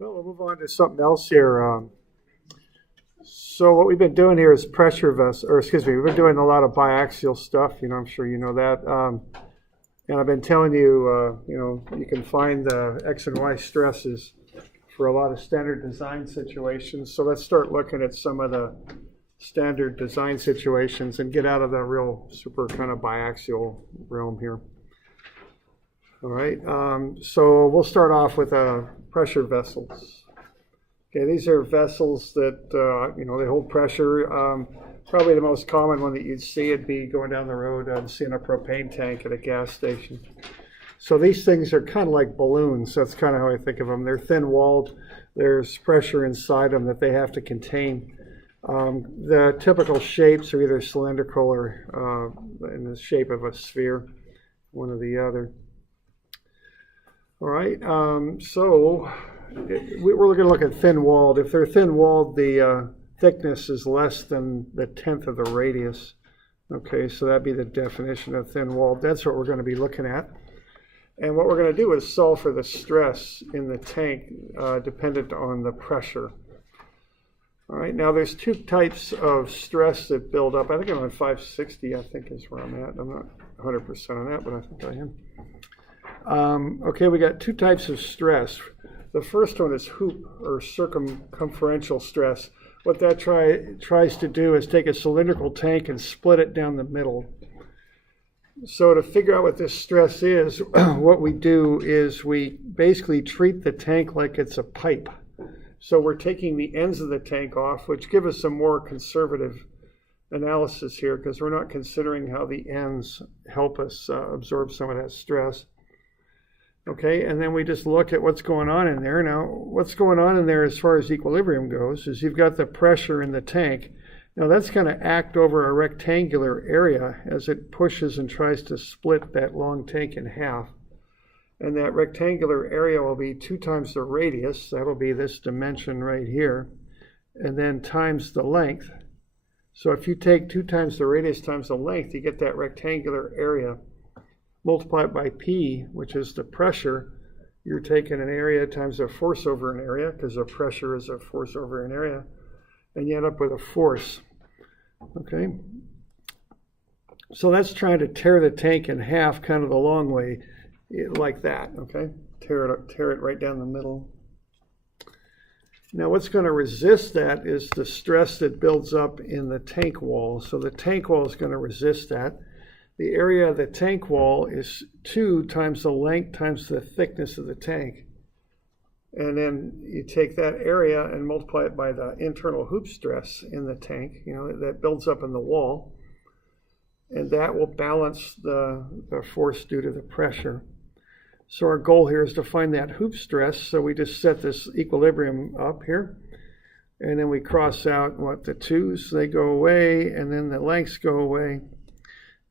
Well, we'll move on to something else here. So what we've been doing here is pressure vessel, or excuse me, we've been doing a lot of biaxial stuff. I'm sure you know that. And I've been telling you, you can find the X and Y stresses for a lot of standard design situations. So let's start looking at some of the standard design situations and get out of the real super kind of biaxial realm here. All right, so we'll start off with pressure vessels. Okay, these are vessels that, they hold pressure. Probably the most common one that you'd see would be going down the road and seeing a propane tank at a gas station. So these things are kind of like balloons. That's kind of how I think of them. They're thin-walled. There's pressure inside them that they have to contain. The typical shapes are either cylindrical or in the shape of a sphere, one or the other. All right, so we're going to look at thin-walled. If they're thin-walled, the thickness is less than the 1/10 of the radius. Okay, so that'd be the definition of thin-walled. That's what we're going to be looking at. And what we're going to do is solve for the stress in the tank dependent on the pressure. All right, now there's two types of stress that build up. I think I'm on 560, I think is where I'm at. I'm not 100% on that, but I think I am. Okay, we got two types of stress. The first one is hoop or circumferential stress. What that tries to do is take a cylindrical tank and split it down the middle. So to figure out what this stress is, what we do is we basically treat the tank like it's a pipe. So we're taking the ends of the tank off, which give us a more conservative analysis here because we're not considering how the ends help us absorb some of that stress. Okay, and then we just look at what's going on in there. Now, what's going on in there as far as equilibrium goes is you've got the pressure in the tank. Now, that's going to act over a rectangular area as it pushes and tries to split that long tank in half. And that rectangular area will be 2 times the radius. That'll be this dimension right here. And then times the length. So if you take 2 times the radius times the length, you get that rectangular area. Multiply it by P, which is the pressure. You're taking an area times a force over an area, because the pressure is a force over an area, and you end up with a force. Okay? So that's trying to tear the tank in half kind of the long way, like that, okay? Tear it right down the middle. Now what's going to resist that is the stress that builds up in the tank wall. So the tank wall is going to resist that. The area of the tank wall is 2 times the length times the thickness of the tank. And then you take that area and multiply it by the internal hoop stress in the tank, that builds up in the wall. And that will balance the force due to the pressure. So our goal here is to find that hoop stress. So we just set this equilibrium up here. And then we cross out the 2's, they go away, and then the lengths go away.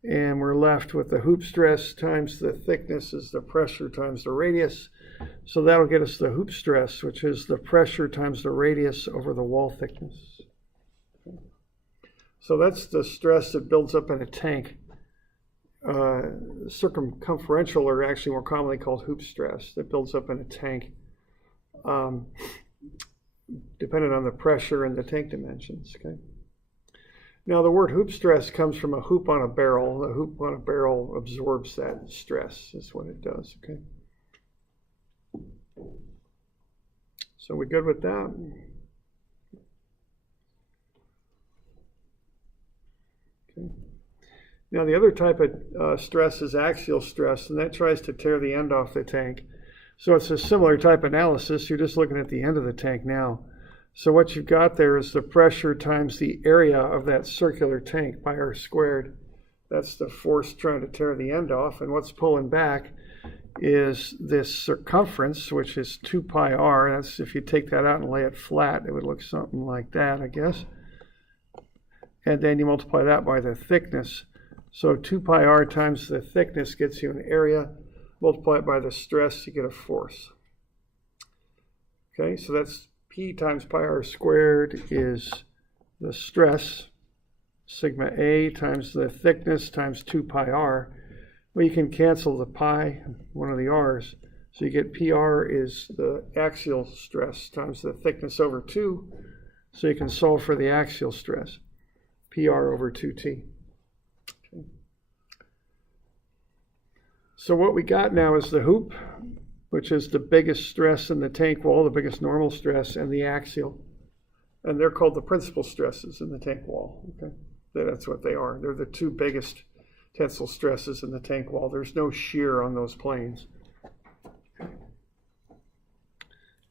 And we're left with the hoop stress times the thickness is the pressure times the radius. So that'll get us the hoop stress, which is the pressure times the radius over the wall thickness. So that's the stress that builds up in a tank. Circumferential, or actually more commonly called hoop stress, that builds up in a tank, depending on the pressure and the tank dimensions. Okay. Now, the word hoop stress comes from a hoop on a barrel. The hoop on a barrel absorbs that stress, is what it does, okay? So we good with that? Okay. Now, the other type of stress is axial stress, and that tries to tear the end off the tank. So it's a similar type analysis. You're just looking at the end of the tank now. So what you've got there is the pressure times the area of that circular tank, pi r squared. That's the force trying to tear the end off. And what's pulling back is this circumference, which is 2 pi r. That's, if you take that out and lay it flat, it would look something like that, I guess. And then you multiply that by the thickness. So 2 pi r times the thickness gets you an area. Multiply it by the stress, you get a force. Okay, so that's P times pi r squared is the stress, sigma A times the thickness times 2 pi r. Well, you can cancel the pi, one of the r's. So you get PR is the axial stress times the thickness over 2. So you can solve for the axial stress, PR over 2T. Okay. So what we got now is the hoop, which is the biggest stress in the tank wall, the biggest normal stress, and the axial. And they're called the principal stresses in the tank wall. Okay, that's what they are. They're the two biggest tensile stresses in the tank wall. There's no shear on those planes.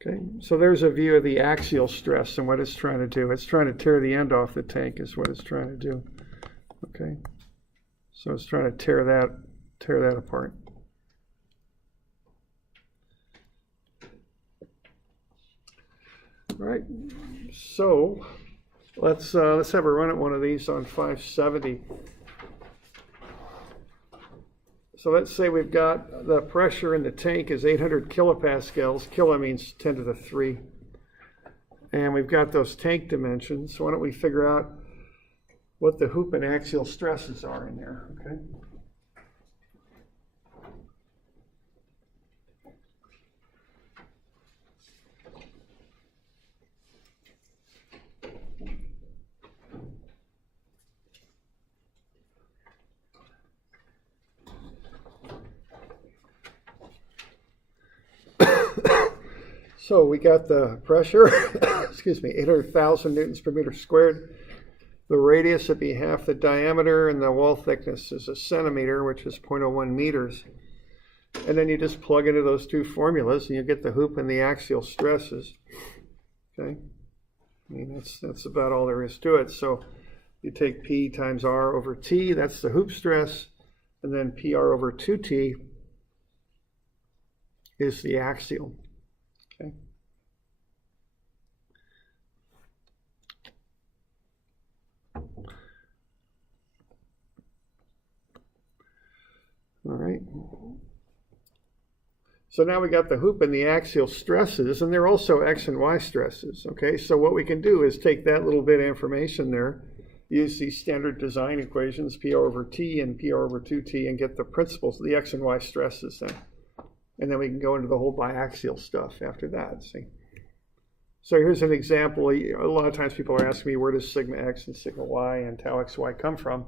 Okay, so there's a view of the axial stress and what it's trying to do. It's trying to tear the end off the tank is what it's trying to do. Okay, so it's trying to tear that apart. All right, so let's have a run at one of these on 570. So let's say we've got the pressure in the tank is 800 kilopascals. Kilo means 10 to the 3. And we've got those tank dimensions. So why don't we figure out what the hoop and axial stresses are in there, okay? So we got the pressure, excuse me, 800,000 newtons per meter squared. The radius would be half the diameter, and the wall thickness is a centimeter, which is 0.01 meters. And then you just plug into those two formulas, and you get the hoop and the axial stresses. Okay, I mean that's about all there is to it. So you take P times R over T, that's the hoop stress, and then PR over 2T is the axial. Okay. All right. So now we got the hoop and the axial stresses, and they're also X and Y stresses. Okay, so what we can do is take that little bit of information there, use these standard design equations, PR over T and PR over 2T, and get the principles of the X and Y stresses then. And then we can go into the whole biaxial stuff after that, see. So here's an example. A lot of times people are asking me, where does sigma X and sigma Y and tau XY come from?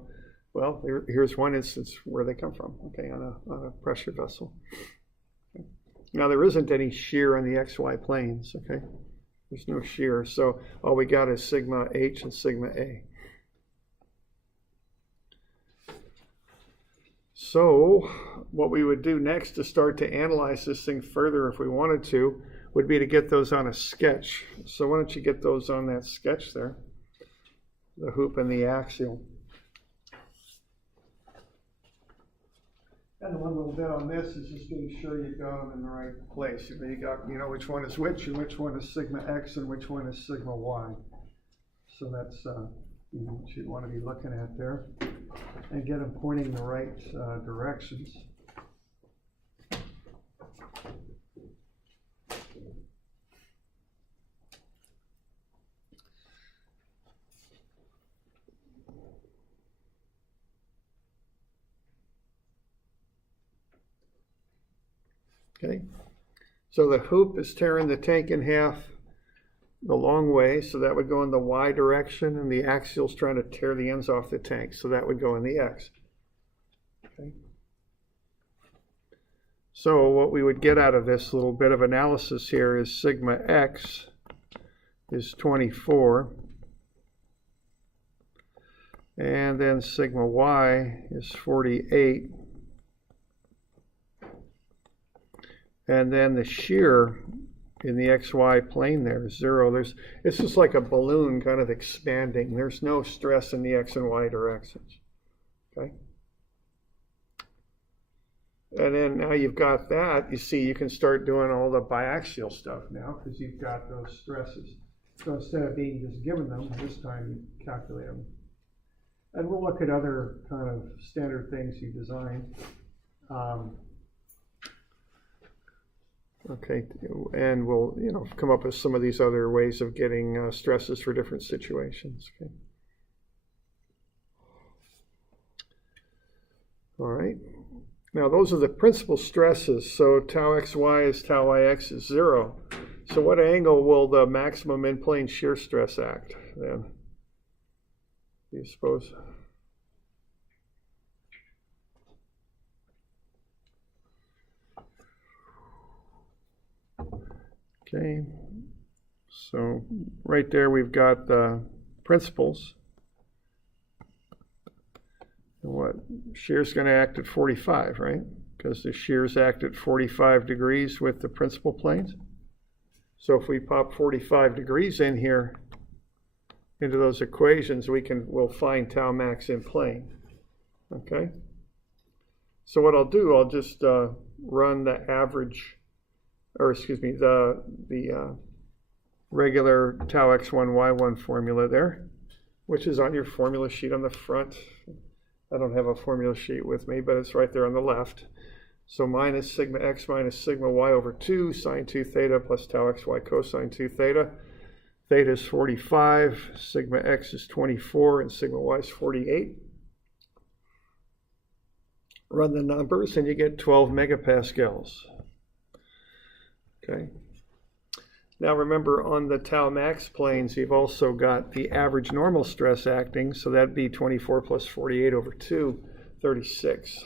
Well, here's one instance where they come from, okay, on a pressure vessel. Okay. Now, there isn't any shear on the XY planes, okay? There's no shear, so all we got is sigma H and sigma A. So what we would do next to start to analyze this thing further, if we wanted to, would be to get those on a sketch. So why don't you get those on that sketch there, the hoop and the axial. And the one little bit on this is just being sure you got them in the right place. You got, you know, which one is which, and which one is sigma X, and which one is sigma Y. So that's what you'd want to be looking at there, and get them pointing in the right directions. Okay, so the hoop is tearing the tank in half the long way, so that would go in the Y direction, and the axial is trying to tear the ends off the tank, so that would go in the X. Okay. So what we would get out of this little bit of analysis here is sigma X is 24, and then sigma Y is 48. And then the shear in the XY plane there is 0. It's just like a balloon kind of expanding. There's no stress in the X and Y directions. Okay. And then now you've got that, you see, you can start doing all the biaxial stuff now because you've got those stresses. So instead of being just given them, this time you calculate them. And we'll look at other kind of standard things you design. Okay, and we'll come up with some of these other ways of getting stresses for different situations. Okay. All right, Now those are the principal stresses, so tau xy is tau ix is 0. So what angle will the maximum in-plane shear stress act then? Do you suppose? Okay, so right there we've got the principles. And what? Shear's going to act at 45, right? Because the shears act at 45 degrees with the principal planes. So if we pop 45 degrees in here into those equations, we'll find tau max in plane. Okay? So what I'll do, I'll just run the average, or excuse me, the regular tau x1 y1 formula there, which is on your formula sheet on the front. I don't have a formula sheet with me, but it's right there on the left. So minus sigma x minus sigma y over 2 sine 2 theta plus tau xy cosine 2 theta. Theta is 45, sigma x is 24, and sigma y is 48. Run the numbers, and you get 12 megapascals. Okay. Now remember, on the tau max planes, you've also got the average normal stress acting, so that'd be 24 plus 48 over 2, 36.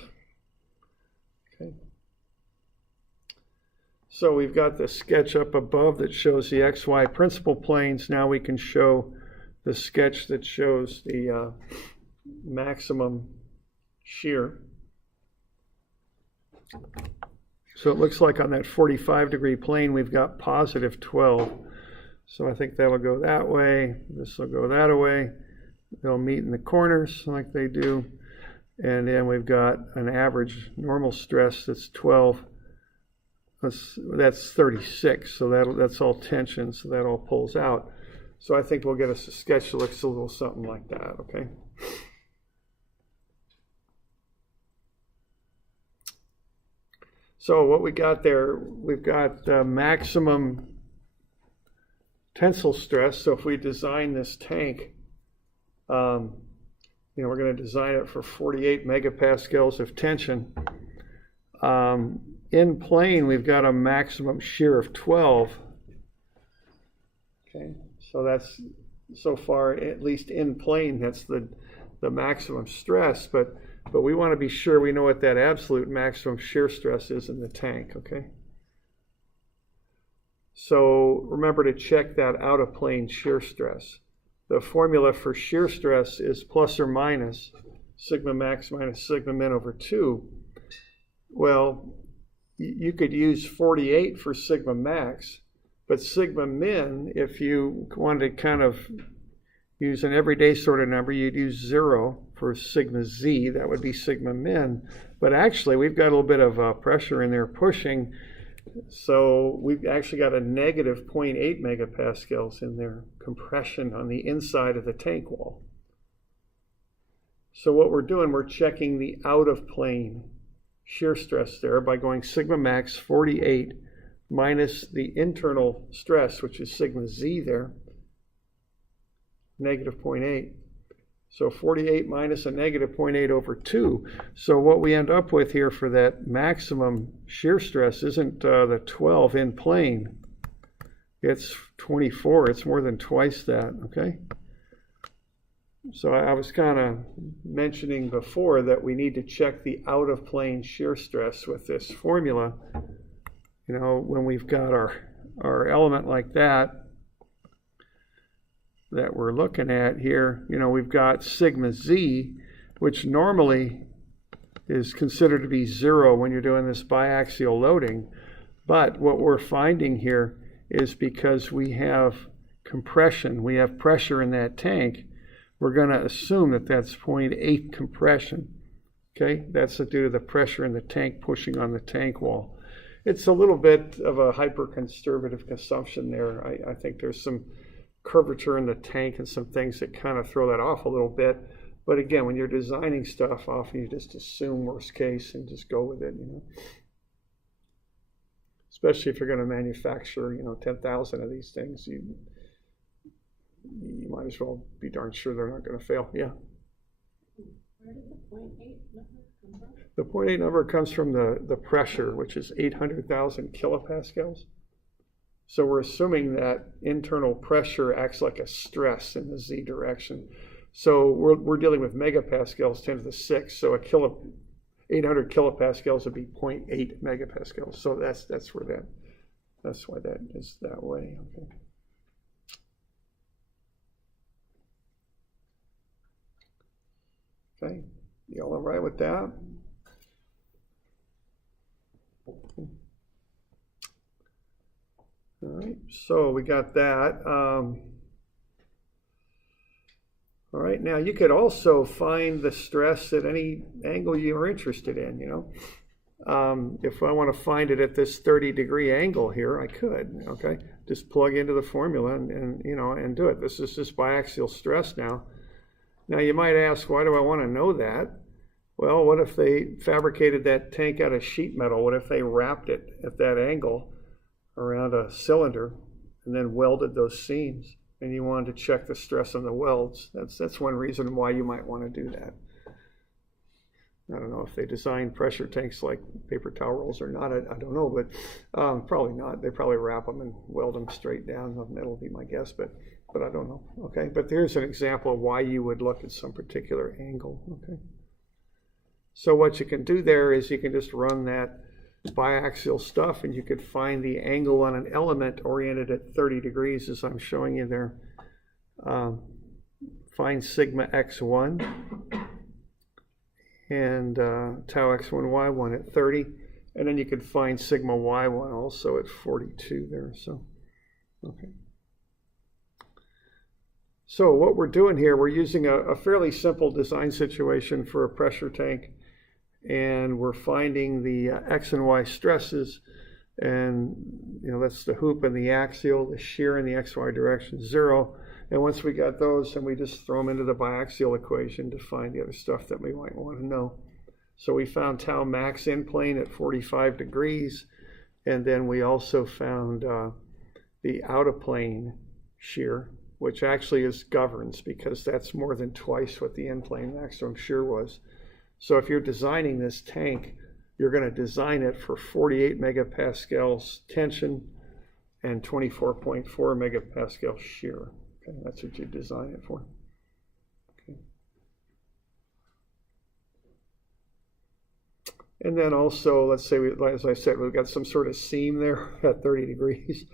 Okay. So we've got the sketch up above that shows the XY principal planes. Now we can show the sketch that shows the maximum shear. So it looks like on that 45-degree plane, we've got positive 12. So I think that'll go that way. This will go that way. They'll meet in the corners like they do. And then we've got an average normal stress that's 12. That's 36. So that's all tension. So that all pulls out. So I think we'll get us a sketch that looks a little something like that, okay? So what we got there, we've got the maximum tensile stress. So if we design this tank, we're going to design it for 48 megapascals of tension. In plane, we've got a maximum shear of 12. Okay, so that's so far, at least in plane, that's the maximum stress. But we want to be sure we know what that absolute maximum shear stress is in the tank, okay? So remember to check that out of plane shear stress. The formula for shear stress is plus or minus sigma max minus sigma min over 2. Well, you could use 48 for sigma max, but sigma min, if you wanted to kind of use an everyday sort of number, you'd use 0 for sigma z. That would be sigma min. But actually, we've got a little bit of pressure in there pushing. So we've actually got a negative 0.8 megapascals in there, compression on the inside of the tank wall. So what we're doing, we're checking the out of plane shear stress there by going sigma max 48 minus the internal stress, which is sigma z there, negative 0.8. So 48 minus a negative 0.8 over 2. So what we end up with here for that maximum shear stress isn't the 12 in plane. It's 24. It's more than twice that, okay? So I was kind of mentioning before that we need to check the out of plane shear stress with this formula. You know, when we've got our element like that we're looking at here, we've got sigma z, which normally is considered to be 0 when you're doing this biaxial loading. But what we're finding here is because we have compression, we have pressure in that tank, we're going to assume that that's 0.8 compression. Okay, that's due to the pressure in the tank pushing on the tank wall. It's a little bit of a hyper-conservative assumption there. I think there's some curvature in the tank and some things that kind of throw that off a little bit. But again, when you're designing stuff, often you just assume worst case and just go with it, Especially if you're going to manufacture, 10,000 of these things, you might as well be darn sure they're not going to fail. Yeah. Where did the 0.8 number come The 0.8 number comes from the pressure, which is 800,000 kilopascals. So we're assuming that internal pressure acts like a stress in the z direction. So we're dealing with megapascals 10 to the 6. So 800 kilopascals would be 0.8 megapascals. So that's where that's why that is that way. Okay. Okay, you all right with that? All right, so we got that. All right, now you could also find the stress at any angle you're interested in, you know. If I want to find it at this 30-degree angle here, I could, okay? Just plug into the formula and you know, and do it. This is just biaxial stress now. Now you might ask, why do I want to know that? Well, what if they fabricated that tank out of sheet metal? What if they wrapped it at that angle around a cylinder and then welded those seams? And you wanted to check the stress on the welds. That's one reason why you might want to do that. I don't know if they design pressure tanks like paper towel rolls or not. I don't know, but probably not. They probably wrap them and weld them straight down. That'll be my guess, but I don't know. Okay, but here's an example of why you would look at some particular angle. Okay. So what you can do there is you can just run that biaxial stuff and you could find the angle on an element oriented at 30 degrees as I'm showing you there. Find sigma x1 and tau x1 y1 at 30, and then you could find sigma y1 also at 42 there. So okay. So what we're doing here, we're using a fairly simple design situation for a pressure tank, and we're finding the x and y stresses, and you know, that's the hoop and the axial, the shear in the xy direction, 0. And once we got those, then we just throw them into the biaxial equation to find the other stuff that we might want to know. So we found tau max in plane at 45 degrees, and then we also found the out of plane shear, which actually is governs because that's more than twice what the in plane maximum shear was. So if you're designing this tank, you're going to design it for 48 megapascals tension and 24.4 megapascal shear. Okay, that's what you design it for. Okay. And then also, let's say, as I said, we've got some sort of seam there at 30 degrees.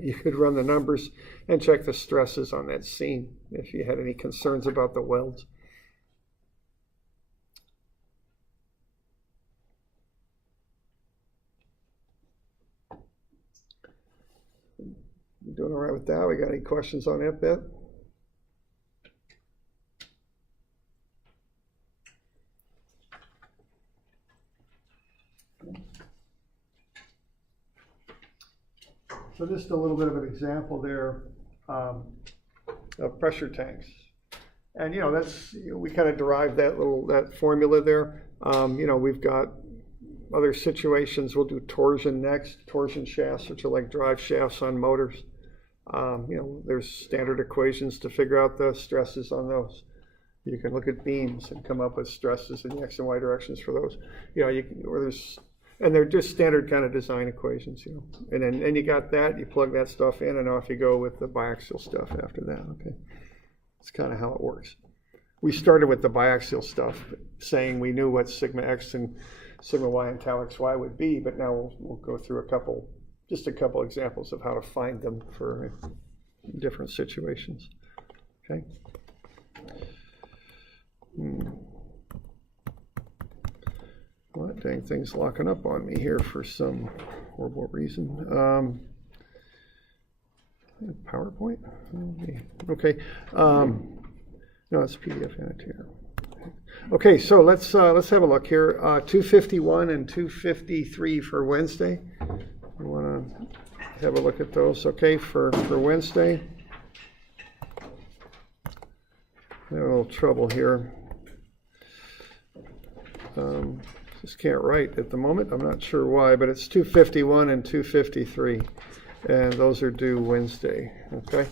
You could run the numbers and check the stresses on that seam if you had any concerns about the welds. You doing all right with that? We got any questions on that bit? So just a little bit of an example there of pressure tanks. And, you know, that's, you know, we kind of derived that formula there. You know, we've got other situations. We'll do torsion next, torsion shafts, which are like drive shafts on motors. You know, there's standard equations to figure out the stresses on those. You can look at beams and come up with stresses in the x and y directions for those. You know, you can, or there's, and they're just standard kind of design equations, you know. And then you got that, you plug that stuff in, and off you go with the biaxial stuff after that. Okay, that's kind of how it works. We started with the biaxial stuff, saying we knew what sigma x and sigma y and tau xy would be, but now we'll go through just a couple examples of how to find them for different situations. Okay. What dang thing's locking up on me here for some horrible reason. PowerPoint? Okay. No, it's PDF annotator. Okay, so let's have a look here. 251 and 253 for Wednesday. We want to have a look at those. Okay, for Wednesday. I have a little trouble here. Just can't write at the moment. I'm not sure why, but it's 251 and 253, and those are due Wednesday. Okay.